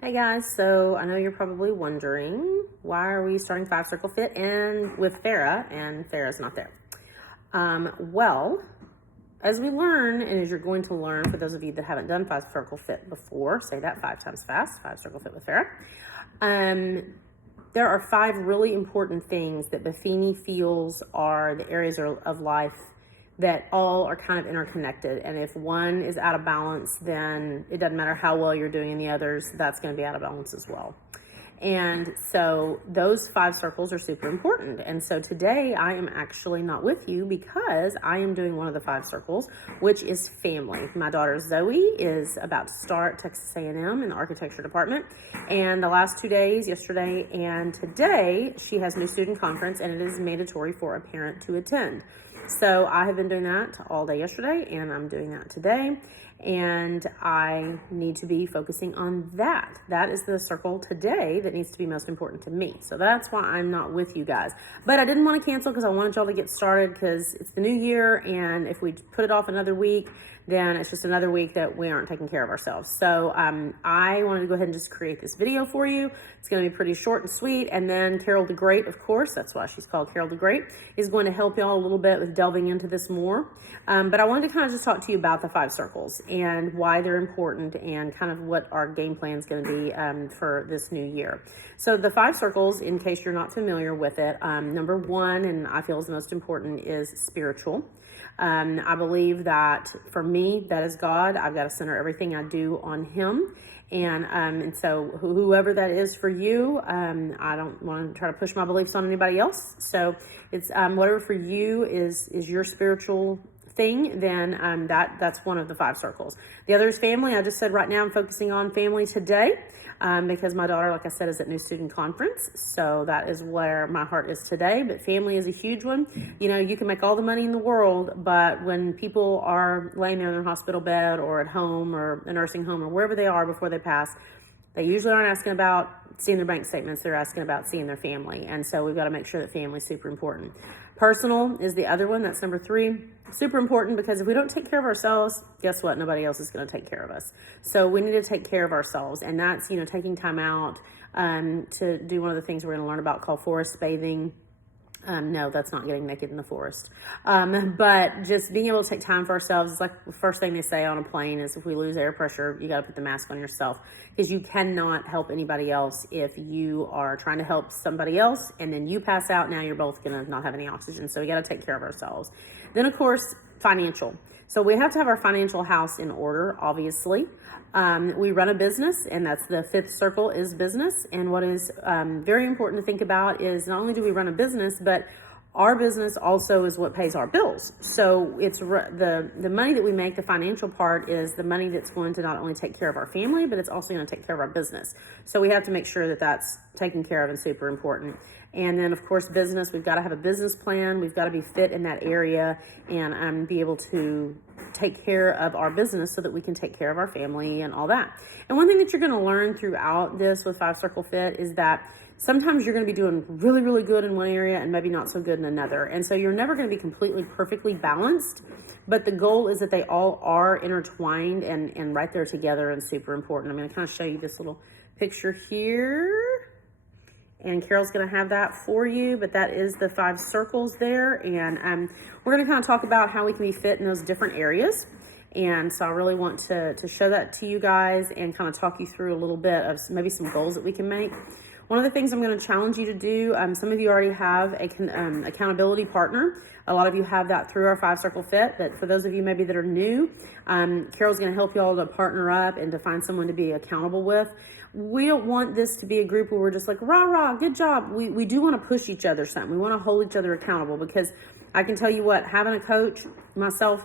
Hey guys, so I know you're probably wondering why are we starting Five Circle Fit and with Farrah, and Farrah's not there. Well, as we learn, and as you're going to learn, for those of you that haven't done Five Circle Fit before, say that 5 times fast, Five Circle Fit with Farrah. There are 5 really important things that Buffini feels are the areas of life that all are kind of interconnected. And if one is out of balance, then it doesn't matter how well you're doing in the others, that's going to be out of balance as well. And so those 5 circles are super important. And so today I am actually not with you because I am doing one of the 5 circles, which is family. My daughter Zoe is about to start Texas A&M in the architecture department. And the last 2 days, yesterday and today, she has new student conference and it is mandatory for a parent to attend. So I have been doing that all day yesterday and I'm doing that today. And I need to be focusing on that. That is the circle today that needs to be most important to me. So that's why I'm not with you guys. But I didn't want to cancel because I wanted y'all to get started because it's the new year. And if we put it off another week, then it's just another week that we aren't taking care of ourselves. So I wanted to go ahead and just create this video for you. It's going to be pretty short and sweet. And then Carol the Great, of course, that's why she's called Carol the Great, is going to help y'all a little bit with delving into this more. But I wanted to kind of just talk to you about the 5 circles and why they're important and kind of what our game plan is going to be for this new year. So the 5 circles, in case you're not familiar with it, number 1, and I feel is the most important, is spiritual. I believe that for me, that is God. I've got to center everything I do on Him. And so whoever that is for you, I don't want to try to push my beliefs on anybody else. So it's whatever for you is your spiritual thing, then that's one of the 5 circles. The other is family. I just said right now I'm focusing on family today because my daughter, like I said, is at new student conference. So that is where my heart is today. But family is a huge one. You know, you can make all the money in the world, but when people are laying there in their hospital bed or at home or a nursing home or wherever they are before they pass, they usually aren't asking about seeing their bank statements. They're asking about seeing their family. And so we've got to make sure that family is super important. Personal is the other one. That's number 3. Super important because if we don't take care of ourselves, guess what? Nobody else is going to take care of us. So we need to take care of ourselves. And that's, taking time out to do one of the things we're going to learn about called forest bathing. No, that's not getting naked in the forest. But just being able to take time for ourselves is like the first thing they say on a plane is if we lose air pressure, you got to put the mask on yourself because you cannot help anybody else if you are trying to help somebody else and then you pass out. Now you're both going to not have any oxygen. So we got to take care of ourselves. Then, of course, financial. So we have to have our financial house in order, obviously. We run a business, and that's the 5th circle is business. And what is very important to think about is not only do we run a business, but our business also is what pays our bills. So it's the money that we make, the financial part is the money that's going to not only take care of our family, but it's also going to take care of our business. So we have to make sure that that's taken care of and super important. And then, of course, business, we've got to have a business plan. We've got to be fit in that area and be able to take care of our business so that we can take care of our family and all that. And one thing that you're going to learn throughout this with 5 Circle Fit is that sometimes you're going to be doing really, really good in one area and maybe not so good in another. And so you're never going to be completely, perfectly balanced. But the goal is that they all are intertwined and right there together and super important. I'm going to kind of show you this little picture here. And Carol's going to have that for you, but that is the 5 circles there. And we're going to kind of talk about how we can be fit in those different areas. And so I really want to show that to you guys and kind of talk you through a little bit of maybe some goals that we can make. One of the things I'm going to challenge you to do, some of you already have a accountability partner. A lot of you have that through our 5 Circle Fit, but for those of you maybe that are new, Carol's going to help you all to partner up and to find someone to be accountable with. We don't want this to be a group where we're just like, rah, rah, good job. We do want to push each other something. We want to hold each other accountable because I can tell you what, having a coach, myself,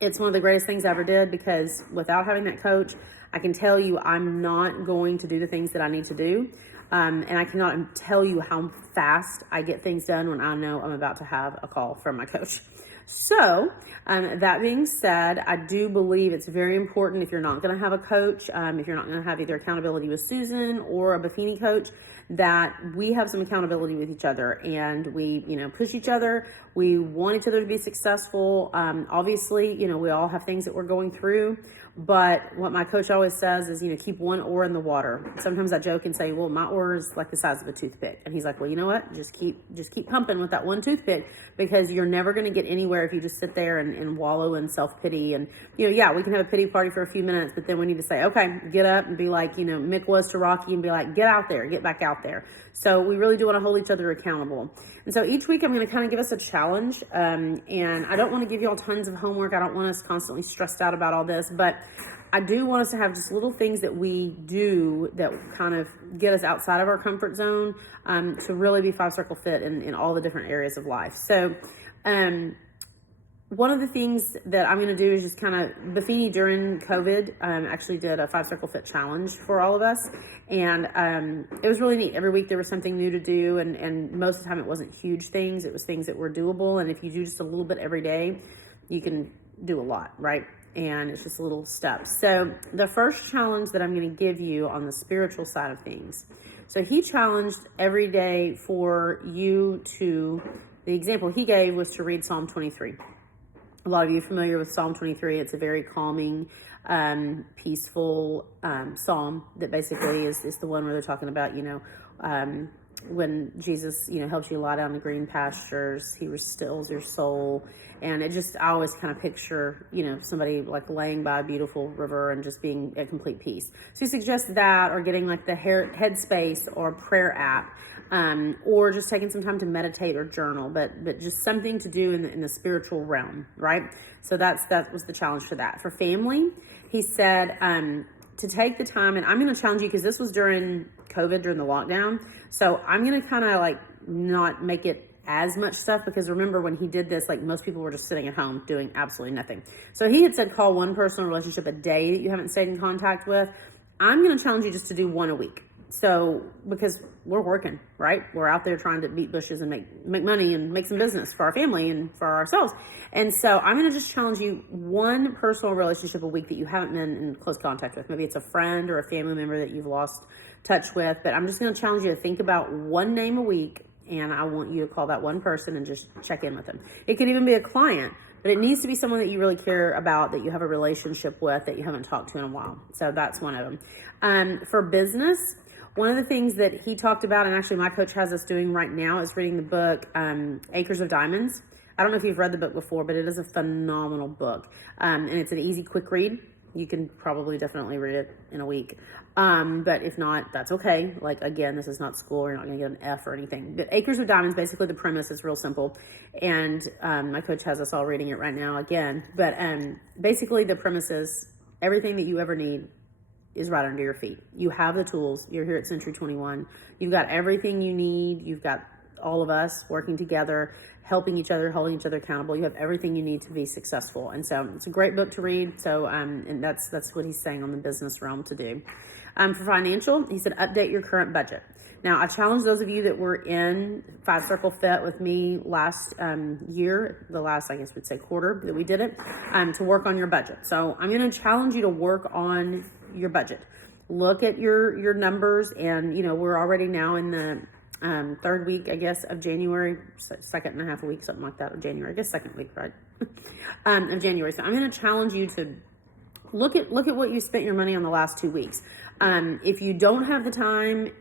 it's one of the greatest things I ever did because without having that coach, I can tell you I'm not going to do the things that I need to do. And I cannot tell you how fast I get things done when I know I'm about to have a call from my coach. So that being said, I do believe it's very important if you're not going to have a coach, if you're not going to have either accountability with Susan or a Buffini coach, that we have some accountability with each other and we, push each other. We want each other to be successful. Obviously, we all have things that we're going through, But what my coach always says is, keep one oar in the water. Sometimes I joke and say, well, my oar is like the size of a toothpick. And he's like, well, you know what? Just keep pumping with that one toothpick, because you're never going to get anywhere if you just sit there and wallow in self-pity. And, yeah, we can have a pity party for a few minutes, but then we need to say, okay, get up and be like, Mick was to Rocky, and be like, get out there, get back out there. So we really do want to hold each other accountable. And so each week I'm going to kind of give us a challenge. And I don't want to give you all tons of homework. I don't want us constantly stressed out about all this, but I do want us to have just little things that we do that kind of get us outside of our comfort zone, to really be 5-circle fit in all the different areas of life. So, one of the things that I'm going to do is just kind of, Buffini during COVID actually did a 5-circle fit challenge for all of us. And it was really neat. Every week there was something new to do. And most of the time it wasn't huge things. It was things that were doable. And if you do just a little bit every day, you can do a lot, right? And it's just little steps. So the first challenge that I'm going to give you on the spiritual side of things. So he challenged every day for you to, the example he gave was to read Psalm 23. A lot of you are familiar with Psalm 23. It's a very calming, peaceful psalm that basically is the one where they're talking about, when Jesus, helps you lie down in green pastures, he restills your soul. And I always kind of picture, somebody like laying by a beautiful river and just being at complete peace. So he suggests that, or getting like the Headspace or prayer app, or just taking some time to meditate or journal, but just something to do in the spiritual realm, right? So that was the challenge for that. For family, he said to take the time, and I'm going to challenge you because this was during COVID, during the lockdown. So I'm going to kind of like not make it as much stuff, because remember when he did this, like most people were just sitting at home doing absolutely nothing. So he had said call one personal relationship a day that you haven't stayed in contact with. I'm going to challenge you just to do one a week. So, because we're working, right? We're out there trying to beat bushes and make money and make some business for our family and for ourselves. And so I'm going to just challenge you one personal relationship a week that you haven't been in close contact with. Maybe it's a friend or a family member that you've lost touch with, but I'm just going to challenge you to think about one name a week, and I want you to call that one person and just check in with them. It could even be a client, but it needs to be someone that you really care about, that you have a relationship with, that you haven't talked to in a while. So that's one of them. For business, one of the things that he talked about, and actually my coach has us doing right now, is reading the book Acres of Diamonds. I don't know if you've read the book before, but it is a phenomenal book. And it's an easy, quick read. You can probably definitely read it in a week. But if not, that's okay. Like, again, this is not school. You're not going to get an F or anything. But Acres of Diamonds, basically the premise is real simple. And my coach has us all reading it right now again. But basically the premise is everything that you ever need is right under your feet. You have the tools. You're here at Century 21. You've got everything you need. You've got all of us working together, helping each other, holding each other accountable. You have everything you need to be successful. And so it's a great book to read. So, and that's what he's saying on the business realm to do. For financial, he said, update your current budget. Now, I challenge those of you that were in 5-Circle Fit with me last year, the last, I guess we'd say quarter that we did it, to work on your budget. So I'm going to challenge you to work on your budget. Look at your numbers, and we're already now in the third week, I guess, of January, second and a half a week, something like that, of January, I guess second week, right? Of January. So I'm going to challenge you to look at what you spent your money on the last 2 weeks. If you don't have the time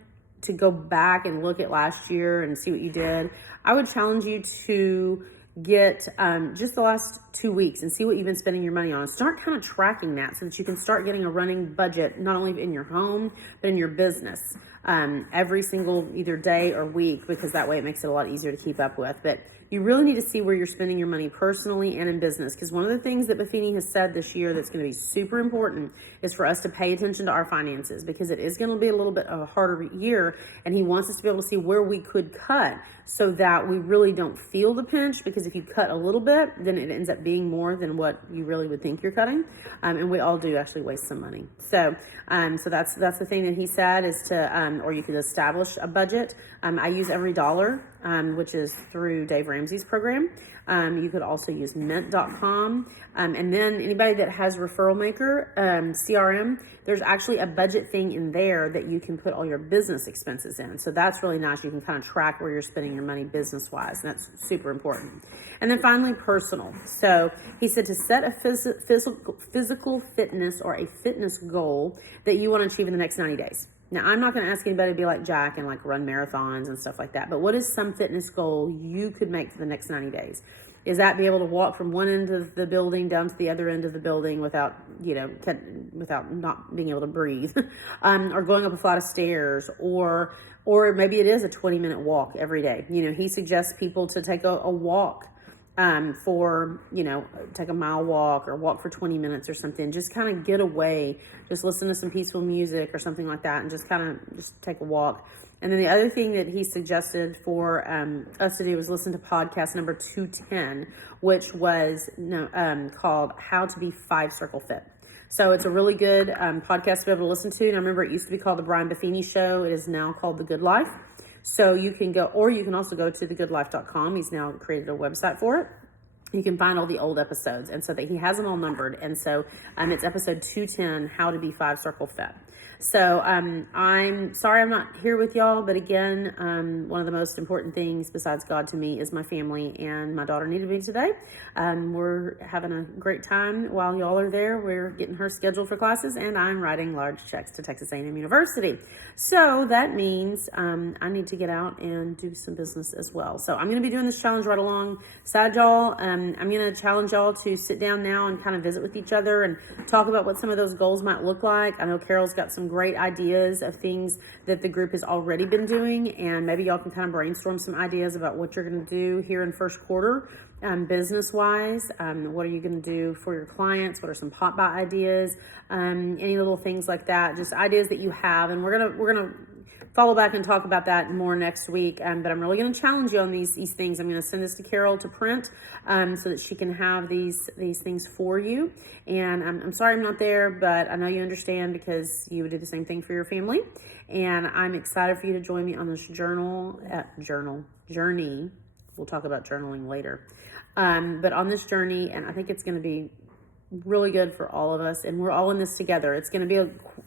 to go back and look at last year and see what you did, I would challenge you to get just the last 2 weeks and see what you've been spending your money on. Start kind of tracking that so that you can start getting a running budget, not only in your home, but in your business, every single either day or week, because that way it makes it a lot easier to keep up with. But you really need to see where you're spending your money personally and in business, because one of the things that Buffini has said this year that's going to be super important is for us to pay attention to our finances, because it is going to be a little bit of a harder year, and he wants us to be able to see where we could cut so that we really don't feel the pinch, because if you cut a little bit, then it ends up being more than what you really would think you're cutting, and we all do actually waste some money. So that's the thing that he said is to, or you could establish a budget. I use Every Dollar, which is through Dave Ramsey. Ramsey's program. You could also use mint.com. And then anybody that has Referral Maker, CRM, there's actually a budget thing in there that you can put all your business expenses in. So that's really nice. You can kind of track where you're spending your money business-wise, and that's super important. And then finally, personal. So he said to set a physical fitness or a fitness goal that you want to achieve in the next 90 days. Now, I'm not going to ask anybody to be like Jack and like run marathons and stuff like that, but what is some fitness goal you could make for the next 90 days? Is that be able to walk from one end of the building down to the other end of the building without, without not being able to breathe, or going up a flight of stairs, or maybe it is a 20-minute walk every day. He suggests people to take a walk take a mile walk or walk for 20 minutes or something. Just kind of get away, just listen to some peaceful music or something like that, and just take a walk. And then the other thing that he suggested for us to do was listen to podcast number 210, which was called How to Be 5 Circle Fit. So it's a really good podcast to be able to listen to. And I remember it used to be called The Brian Buffini Show. It is now called The Good Life. So you can go, or you can also go to thegoodlife.com. He's now created a website for it. You can find all the old episodes, and so that he has them all numbered. And so it's episode 210, How to Be 5 Circle Fit. So I'm sorry I'm not here with y'all, but again, one of the most important things besides God to me is my family, and my daughter needed me today. We're having a great time while y'all are there. We're getting her scheduled for classes, and I'm writing large checks to Texas A&M University. So that means I need to get out and do some business as well. So I'm going to be doing this challenge right alongside y'all. I'm going to challenge y'all to sit down now and kind of visit with each other and talk about what some of those goals might look like. I know Carol's got some great ideas of things that the group has already been doing, and maybe y'all can kind of brainstorm some ideas about what you're going to do here in first quarter, business-wise. What are you going to do for your clients? What are some pop-by ideas? Any little things like that, just ideas that you have, and we're gonna follow back and talk about that more next week. But I'm really going to challenge you on these things. I'm going to send this to Carol to print so that she can have these things for you. And I'm sorry I'm not there, but I know you understand because you would do the same thing for your family. And I'm excited for you to join me on this journey. We'll talk about journaling later. But on this journey, and I think it's going to be really good for all of us, and we're all in this together. It's going to be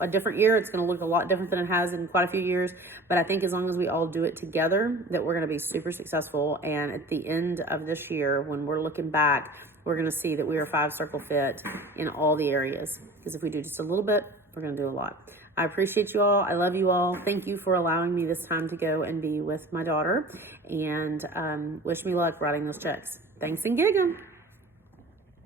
a different year. It's going to look a lot different than it has in quite a few years, but I think as long as we all do it together, that we're going to be super successful. And at the end of this year, when we're looking back, we're going to see that we are 5 circle fit in all the areas, because if we do just a little bit, we're going to do a lot. I appreciate you all. I love you all. Thank you for allowing me this time to go and be with my daughter, and wish me luck writing those checks. Thanks, and gig 'em.